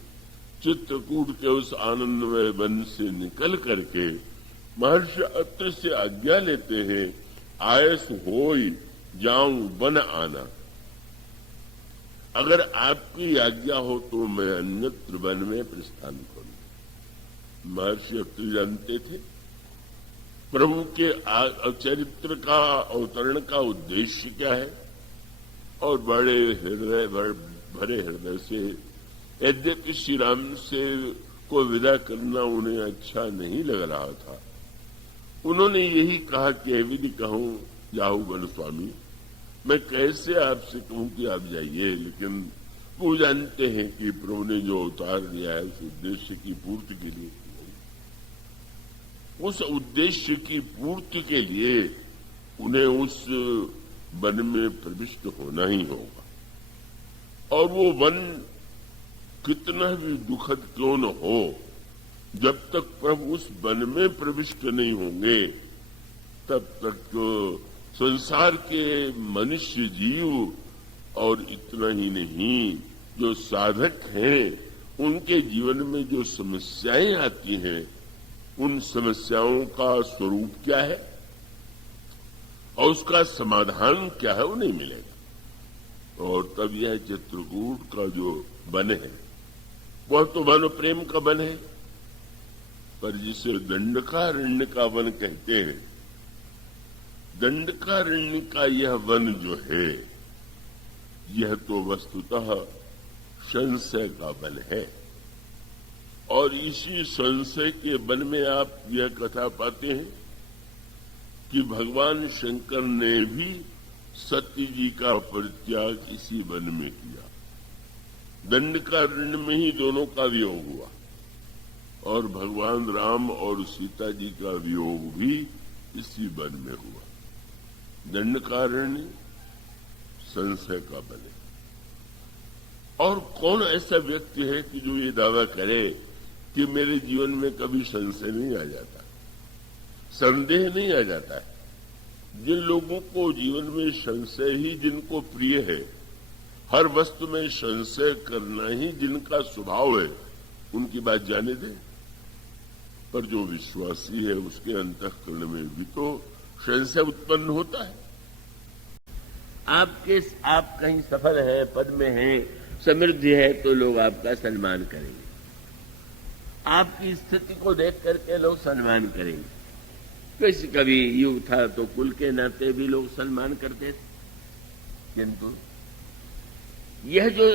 चित्रकूट के उस आनंदमय वन से निकल करके महर्षि अत्रि से आज्ञा लेते हैं, आयस होई जाऊं वन आना। अगर आपकी आज्ञा हो तो मैं अन्यत्र वन में प्रस्थान करूं। महर्षि अत्रि जानते थे प्रभु के चरित्र का अवतरण का उद्देश्य क्या है और बड़े हृदय, भरे हृदय से यद्यपि श्री राम से को विदा करना उन्हें अच्छा नहीं लग रहा था, उन्होंने यही कहा कि अविधि कहूं जाहू वन स्वामी, मैं कैसे आपसे कहूं कि आप जाइए। लेकिन वो जानते हैं कि प्रभु ने जो अवतार लिया है उस उद्देश्य की पूर्ति के लिए, उस उद्देश्य की पूर्ति के लिए उन्हें उस वन में प्रविष्ट होना ही होगा। और वो वन कितना भी दुखद क्यों न हो, जब तक प्रभु उस वन में प्रविष्ट नहीं होंगे तब तक तो संसार के मनुष्य जीव और इतना ही नहीं जो साधक हैं उनके जीवन में जो समस्याएं आती हैं, उन समस्याओं का स्वरूप क्या है और उसका समाधान क्या है वो नहीं मिलेगा। और तब यह चित्रकूट का जो वन है वह तो वन प्रेम का वन है, पर जिसे दंडकारण्य का वन कहते हैं, दंडकारण्य का यह वन जो है यह तो वस्तुतः संशय का वन है। और इसी संशय के वन में आप यह कथा पाते हैं कि भगवान शंकर ने भी सत्य जी का परित्याग इसी वन में किया। दंडकारण्य में ही दोनों का वियोग हुआ और भगवान राम और सीता जी का वियोग भी इसी वन में हुआ। दंडकारण्य संशय का बने। और कौन ऐसा व्यक्ति है कि जो ये दावा करे कि मेरे जीवन में कभी संशय नहीं आ जाता, संदेह नहीं आ जाता है। जिन लोगों को जीवन में संशय ही जिनको प्रिय है, हर वस्तु में संशय करना ही जिनका स्वभाव है, उनकी बात जाने दें। पर जो विश्वासी है उसके अंतःकरण में भी तो संशय उत्पन्न होता है। आप कहीं सफल हैं, पद में हैं, समृद्धि है, तो लोग आपका सम्मान करेंगे। आपकी स्थिति को देख करके लोग सम्मान करेंगे। वैसे कभी युग था तो कुल के नाते भी लोग सम्मान करते थे, किंतु यह जो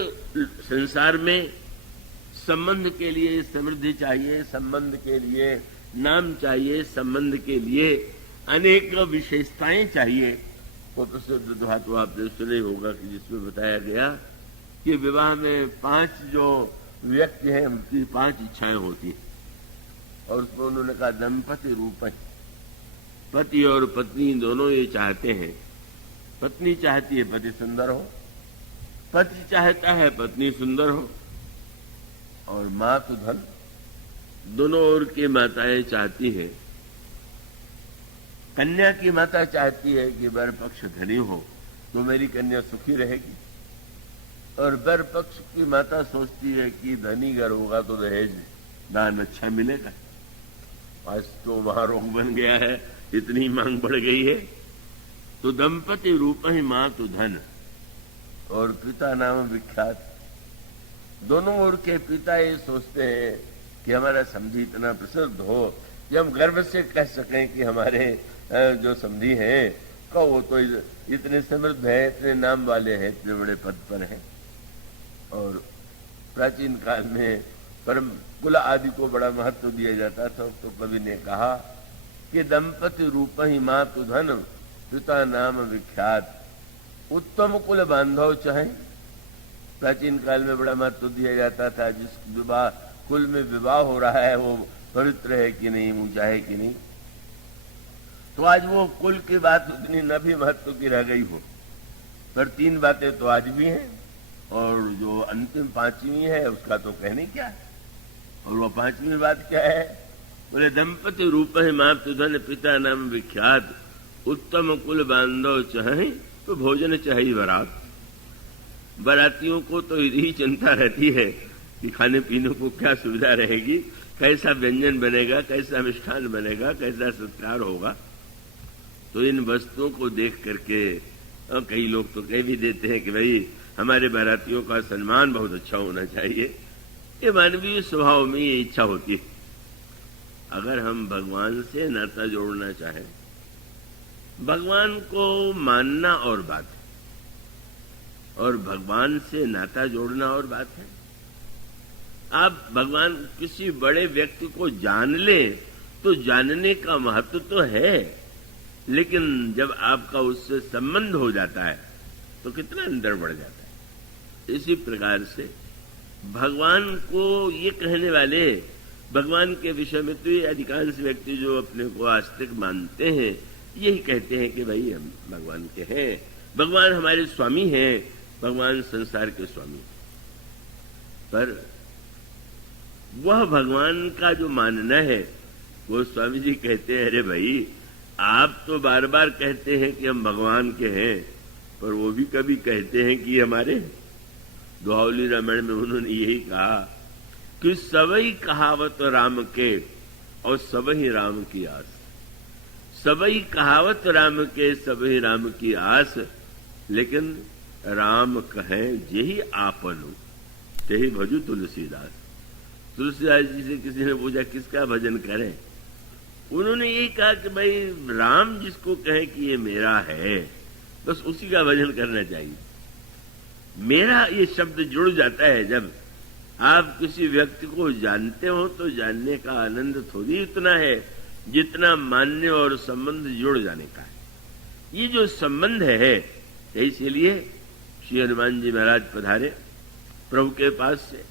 संसार में संबंध के लिए समृद्धि चाहिए, संबंध के लिए नाम चाहिए, संबंध के लिए अनेक विशेषताएं चाहिए, वो प्रसिद्ध दोहा तो आपने सुना ही होगा कि जिसमें बताया गया कि विवाह में 5 जो व्यक्ति हैं उनकी 5 इच्छाएं होती हैं। और उसमें उन्होंने कहा दंपति रूप, पति और पत्नी दोनों ये चाहते हैं। पत्नी चाहती है पति सुंदर हो, पति चाहता है पत्नी सुंदर हो, और मां तो धन, दोनों ओर की माताएं चाहती है। कन्या की माता चाहती है कि वर पक्ष धनी हो तो मेरी कन्या सुखी रहेगी, और वर पक्ष की माता सोचती है कि धनी घर होगा तो दहेज दान अच्छा मिलेगा। आज तो वहां रोग बन गया है, इतनी मांग बढ़ गई है। तो दंपति रूप ही मां तो धन और पिता नाम विख्यात। दोनों ओर के पिता ये सोचते हैं कि हमारा समधी इतना प्रसिद्ध हो कि हम गर्व से कह सकें कि हमारे जो समधी हैं का वो तो इतने समृद्ध है, इतने नाम वाले हैं, इतने बड़े पद पर हैं। और प्राचीन काल में परम कुल आदि को बड़ा महत्व दिया जाता था। तो कवि ने कहा कि दंपति रूप ही मां तु धन, पिता नाम विख्यात, उत्तम कुल बांधव चाहे। प्राचीन काल में बड़ा महत्व दिया जाता था, जिस विवाह कुल में विवाह हो रहा है वो पवित्र है कि नहीं, ऊंचा है कि नहीं। तो आज वो कुल की बात उतनी न भी महत्व की रह गई हो, पर 3 बातें तो आज भी हैं, और जो अंतिम 5वीं है उसका तो कहने क्या है। और वो 5वीं बात क्या है? बोले दंपति रूप है मां तु धन, पिता नाम विख्यात, उत्तम कुल बांधव चाहे तो भोजन चाहिए बरात। बारातियों को तो यही चिंता रहती है कि खाने पीने को क्या सुविधा रहेगी, कैसा व्यंजन बनेगा, कैसा मिष्ठान बनेगा, कैसा सत्कार होगा। तो इन वस्तुओं को देख करके कई लोग तो कह भी देते हैं कि भाई हमारे बारातियों का सम्मान बहुत अच्छा होना चाहिए। ये मानवीय स्वभाव में ये इच्छा होती है। अगर हम भगवान से नाता जोड़ना चाहें, भगवान को मानना और बात है, और भगवान से नाता जोड़ना और बात है। आप भगवान किसी बड़े व्यक्ति को जान लें तो जानने का महत्व तो है, लेकिन जब आपका उससे संबंध हो जाता है तो कितना अंदर बढ़ जाता है। इसी प्रकार से भगवान को ये कहने वाले, भगवान के विषय में तो ये अधिकांश व्यक्ति जो अपने को आस्तिक मानते हैं यही कहते हैं कि भाई हम भगवान के हैं, भगवान हमारे स्वामी हैं, भगवान संसार के स्वामी। पर वह भगवान का जो मानना है वो स्वामी जी कहते हैं, अरे भाई आप तो बार बार कहते हैं कि हम भगवान के हैं, पर वो भी कभी कहते हैं कि हमारे। दोहावली रामायण में उन्होंने यही कहा कि सबई कहावत राम के और सबही राम की आस। सबई कहावत राम के, सबही राम की आस, लेकिन राम कहे जेही आपनु तेही भजू तुलसीदास। तुलसीदास जी से किसी ने पूछा किसका भजन करें, उन्होंने यही कहा कि भाई राम जिसको कहे कि ये मेरा है, बस उसी का भजन करना चाहिए। मेरा ये शब्द जुड़ जाता है। जब आप किसी व्यक्ति को जानते हो तो जानने का आनंद थोड़ी इतना है जितना मानने और संबंध जुड़ जाने का है। ये जो संबंध है, इसीलिए श्री हनुमान जी महाराज पधारे प्रभु के पास से।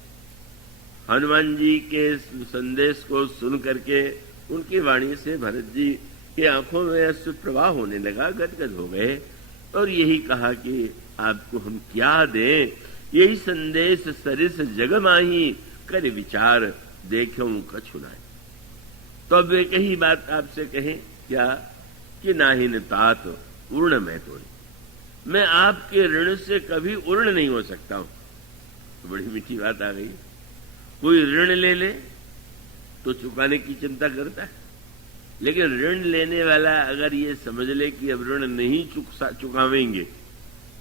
हनुमान जी के संदेश को सुन करके उनकी वाणी से भरत जी कि आंखों में अश्रु प्रवाह होने लगा, गदगद हो गए और यही कहा कि आपको हम क्या दें, यही संदेश सरिस जग माही कर विचार देखो कछु नाय। तो अब एक ही बात आपसे कहें क्या कि नाहिन तात उर्ण मैं तो मैं आपके ऋण से कभी उर्ण नहीं हो सकता हूं। तो बड़ी मीठी बात आ गई। कोई ऋण ले ले तो चुकाने की चिंता करता है, लेकिन ऋण लेने वाला अगर ये समझ ले कि अब ऋण नहीं चुकावेंगे,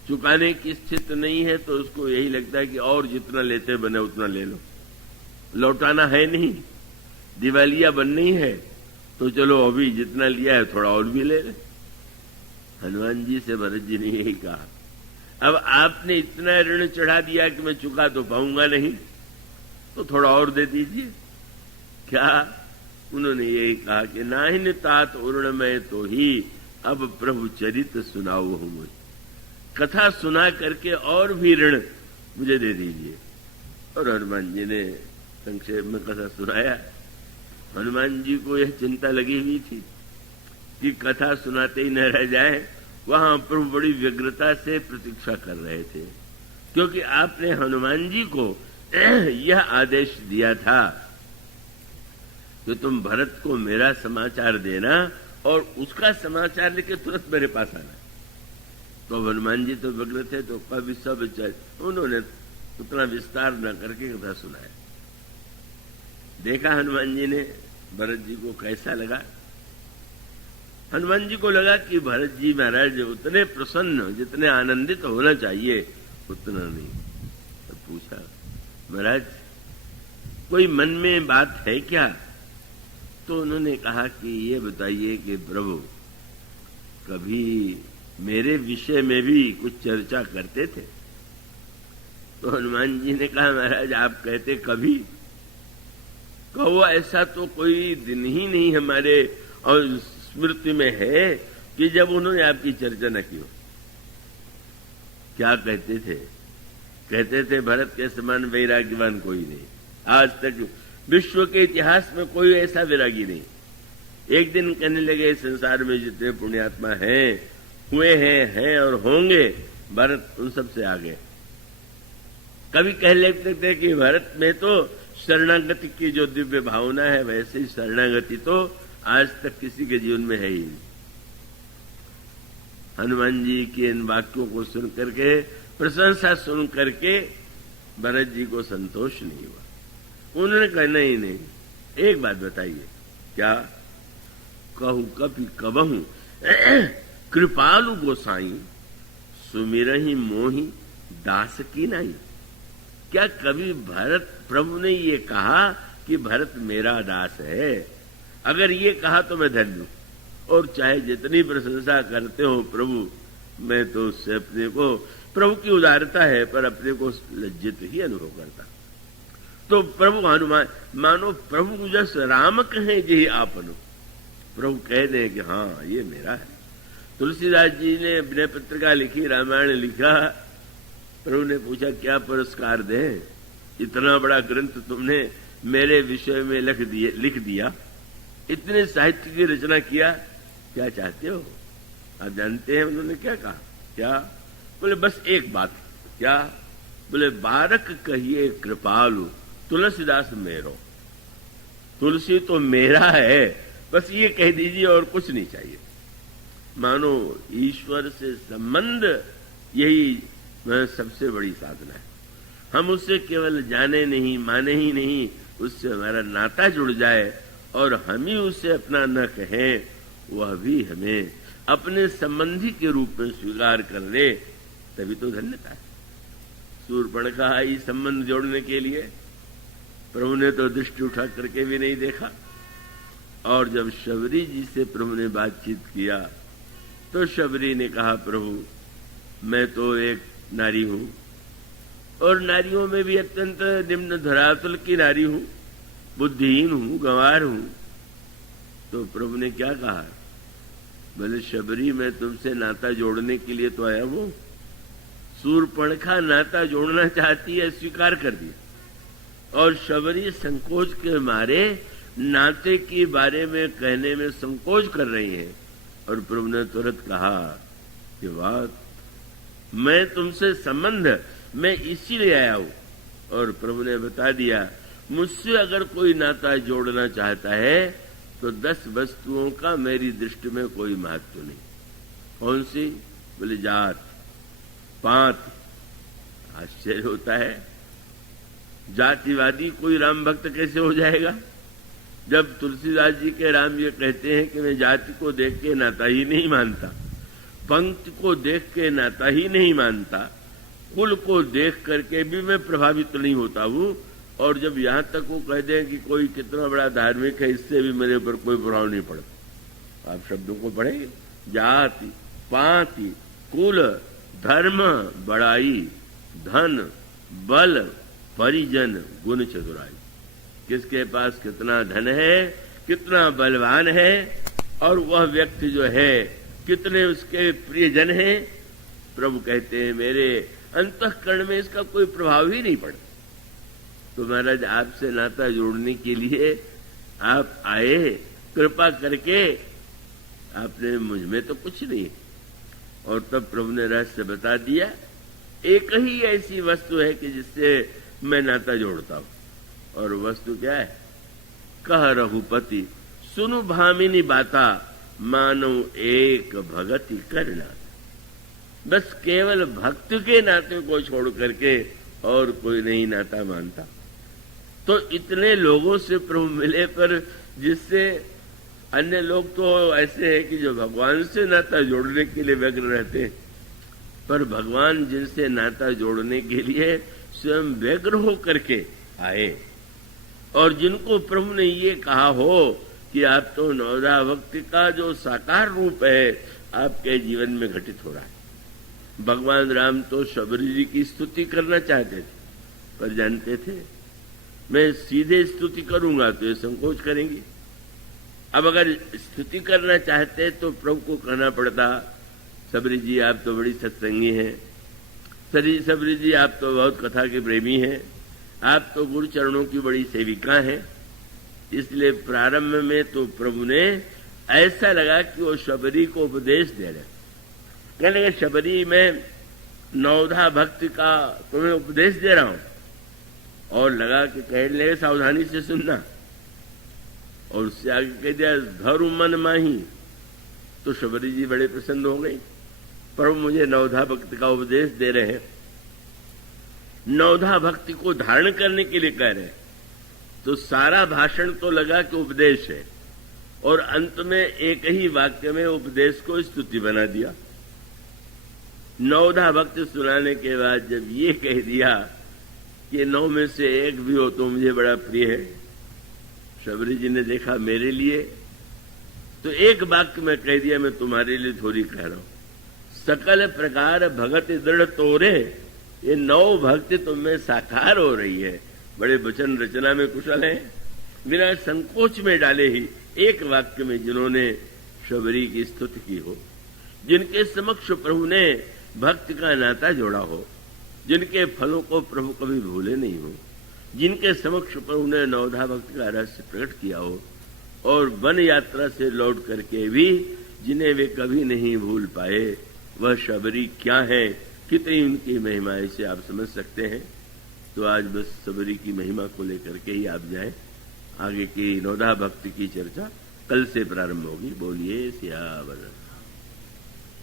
चुकाने की स्थिति नहीं है, तो उसको यही लगता है कि और जितना लेते बने उतना ले लो, लौटाना है नहीं, दिवालिया बननी है, तो चलो अभी जितना लिया है थोड़ा और भी ले ले। हनुमान जी से भरत जी ने यही कहा, अब आपने इतना ऋण चढ़ा दिया कि मैं चुका तो पाऊंगा नहीं, तो थोड़ा और दे दीजिए। क्या? उन्होंने यही कहा कि नाहिन तात उर्ण में तो ही अब प्रभु चरित सुनाओ हो मुझे, कथा सुना करके और भी ऋण मुझे दे दीजिए। और हनुमान जी ने संक्षेप में कथा सुनाया। हनुमान जी को यह चिंता लगी हुई थी कि कथा सुनाते ही न रह जाए। वहां प्रभु बड़ी व्यग्रता से प्रतीक्षा कर रहे थे, क्योंकि आपने हनुमान जी को यह आदेश दिया था कि तुम भरत को मेरा समाचार देना और उसका समाचार लेके तुरंत मेरे पास आना। तो हनुमान जी तो व्यग्र थे, तो कभी सब उन्होंने उतना विस्तार न करके कथा सुनाया। देखा हनुमान जी ने भरत जी को कैसा लगा। हनुमान जी को लगा कि भरत जी महाराज उतने प्रसन्न, जितने आनंदित होना चाहिए उतना नहीं। तो पूछा, महाराज कोई मन में बात है क्या? तो उन्होंने कहा कि ये बताइए कि प्रभु कभी मेरे विषय में भी कुछ चर्चा करते थे? तो हनुमान जी ने कहा, महाराज आप कहते कभी? कहो ऐसा तो कोई दिन ही नहीं हमारे और स्मृति में है कि जब उन्होंने आपकी चर्चा न की हो। क्या कहते थे? कहते थे भरत के समान वैराग्यवान कोई नहीं, आज तक विश्व के इतिहास में कोई ऐसा वैरागी नहीं। एक दिन कहने लगे संसार में जितने पुण्यात्मा हैं, हुए हैं और होंगे, भरत उन सबसे आगे। कभी कह लेते थे कि भरत में तो शरणागति की जो दिव्य भावना है, वैसे ही शरणागति तो आज तक किसी के जीवन में है ही नहीं। हनुमान जी के इन वाक्यों को सुन करके, प्रशंसा सुन करके भरत जी को संतोष नहीं हुआ। उन्होंने कहा नहीं, एक बात बताइए। क्या? कहूं कभी कबहू कृपालु गोसाई सुमिरहि मोहि दास की नहीं। क्या कभी भरत प्रभु ने ये कहा कि भरत मेरा दास है? अगर ये कहा तो मैं धन्य हूं, और चाहे जितनी प्रशंसा करते हो प्रभु, मैं तो उससे अपने को, प्रभु की उदारता है, पर अपने को लज्जित ही अनुभव करता। तो प्रभु हनुमान मानो प्रभु जस राम कहे जी आपनो, प्रभु कह दे कि हाँ ये मेरा है। तुलसीदास जी ने विनय पत्रिका लिखी, रामायण लिखा। प्रभु ने पूछा क्या पुरस्कार दे, इतना बड़ा ग्रंथ तुमने मेरे विषय में लिख दिया, इतने साहित्य की रचना किया, क्या चाहते हो? आप जानते हैं उन्होंने क्या कहा? क्या? बोले बस एक बात। क्या? बोले बारक कहिए कृपालु तुलसीदास मेरो। तुलसी तो मेरा है, बस ये कह दीजिए और कुछ नहीं चाहिए। मानो ईश्वर से संबंध यही सबसे बड़ी साधना है। हम उससे केवल जाने नहीं, माने ही नहीं, उससे हमारा नाता जुड़ जाए और हम ही उससे अपना न कहें, वह भी हमें अपने संबंधी के रूप में स्वीकार कर ले, तभी तो धन्यता है। शूर्पणखा आई संबंध जोड़ने के लिए, प्रभु ने तो दृष्टि उठा करके भी नहीं देखा। और जब शबरी जी से प्रभु ने बातचीत किया तो शबरी ने कहा, प्रभु मैं तो एक नारी हूं और नारियों में भी अत्यंत निम्न धरातल की नारी हूं, बुद्धिहीन हूं, गंवार हूं। तो प्रभु ने क्या कहा? बोले शबरी मैं तुमसे नाता जोड़ने के लिए तो आया हूं। शूर्पणखा नाता जोड़ना चाहती है, स्वीकार कर दिया, और शबरी संकोच के मारे नाते के बारे में कहने में संकोच कर रही हैं। और प्रभु ने तुरंत कहा कि बात मैं तुमसे संबंध मैं इसीलिए आया हूं। और प्रभु ने बता दिया, मुझसे अगर कोई नाता जोड़ना चाहता है तो 10 वस्तुओं का मेरी दृष्टि में कोई महत्व नहीं। कौन सी? बोले जात पात। आश्चर्य होता है, जातिवादी कोई राम भक्त कैसे हो जाएगा? जब तुलसीदास जी के राम ये कहते हैं कि मैं जाति को देख के नाता ही नहीं मानता, पंक्ति को देख के नाता ही नहीं मानता, कुल को देख करके भी मैं प्रभावित नहीं होता हूं, और जब यहां तक वो कह दें कि कोई कितना बड़ा धार्मिक है, इससे भी मेरे ऊपर कोई प्रभाव नहीं पड़ता। आप शब्दों को पढ़ेंगे, जाति पाति कुल धर्म बड़ाई धन बल परिजन गुण चतुराई। किसके पास कितना धन है, कितना बलवान है, और वह व्यक्ति जो है कितने उसके प्रियजन हैं। प्रभु कहते हैं मेरे अंतःकरण में इसका कोई प्रभाव ही नहीं पड़ता। तो महाराज आपसे नाता जोड़ने के लिए आप आए, कृपा करके आपने मुझ में तो कुछ नहीं। और तब प्रभु ने रहस्य बता दिया, एक ही ऐसी वस्तु है कि जिससे मैं नाता जोड़ता हूं। और वस्तु क्या है? कह रघुपति सुनु भामिनी बाता, मानो एक भगति करना। बस केवल भक्त के नाते को छोड़ करके और कोई नहीं नाता मानता। तो इतने लोगों से प्रभु मिले, पर जिससे अन्य लोग तो ऐसे हैं कि जो भगवान से नाता जोड़ने के लिए व्यग्र रहते हैं, पर भगवान जिनसे नाता जोड़ने के लिए स्वयं व्यग्र हो करके आए, और जिनको प्रभु ने ये कहा हो कि आप तो नवधा भक्ति का जो साकार रूप है आपके जीवन में घटित हो रहा है। भगवान राम तो शबरी जी की स्तुति करना चाहते थे, पर जानते थे मैं सीधे स्तुति करूंगा तो ये संकोच करेंगे। अब अगर स्तुति करना चाहते तो प्रभु को कहना पड़ता, सबरी जी आप तो बड़ी सत्संगी हैं, सबरी जी आप तो बहुत कथा के प्रेमी हैं, आप तो गुरु चरणों की बड़ी सेविका हैं। इसलिए प्रारंभ में तो प्रभु ने ऐसा लगा कि वो शबरी को उपदेश दे रहे, कहने लगे शबरी मैं नवधा भक्ति का तुम्हें उपदेश दे रहा हूं। और लगा कि कहने लगे सावधानी से सुनना, और उससे आगे कह दिया धरु मन माही। तो शबरी जी बड़े प्रसन्न हो गई, प्रभु मुझे नवधा भक्ति का उपदेश दे रहे हैं, नवधा भक्ति को धारण करने के लिए कह रहे हैं। तो सारा भाषण तो लगा कि उपदेश है, और अंत में एक ही वाक्य में उपदेश को स्तुति बना दिया। नवधा भक्ति सुनाने के बाद जब ये कह दिया कि 9 में से एक भी हो तो मुझे बड़ा प्रिय है, शबरी जी ने देखा मेरे लिए, तो एक वाक्य में कह दिया मैं तुम्हारे लिए थोड़ी कह रहा हूं, सकल प्रकार भगत दृढ़ तोरे, ये 9 भक्ति तुममें साकार हो रही है। बड़े वचन रचना में कुशल हैं, बिना संकोच में डाले ही एक वाक्य में जिन्होंने शबरी की स्तुति की हो, जिनके समक्ष प्रभु ने भक्ति का नाता जोड़ा हो, जिनके फलों को प्रभु कभी भूले नहीं हो, जिनके समक्ष प्रभु ने नवधा भक्ति का रहस्य प्रकट किया हो, और वन यात्रा से लौट करके भी जिन्हें वे कभी नहीं भूल पाए, वह शबरी क्या है, कितनी उनकी महिमा से आप समझ सकते हैं। तो आज बस शबरी की महिमा को लेकर के ही आप जाएं, आगे की नवधा भक्ति की चर्चा कल से प्रारंभ होगी। बोलिए सियावर।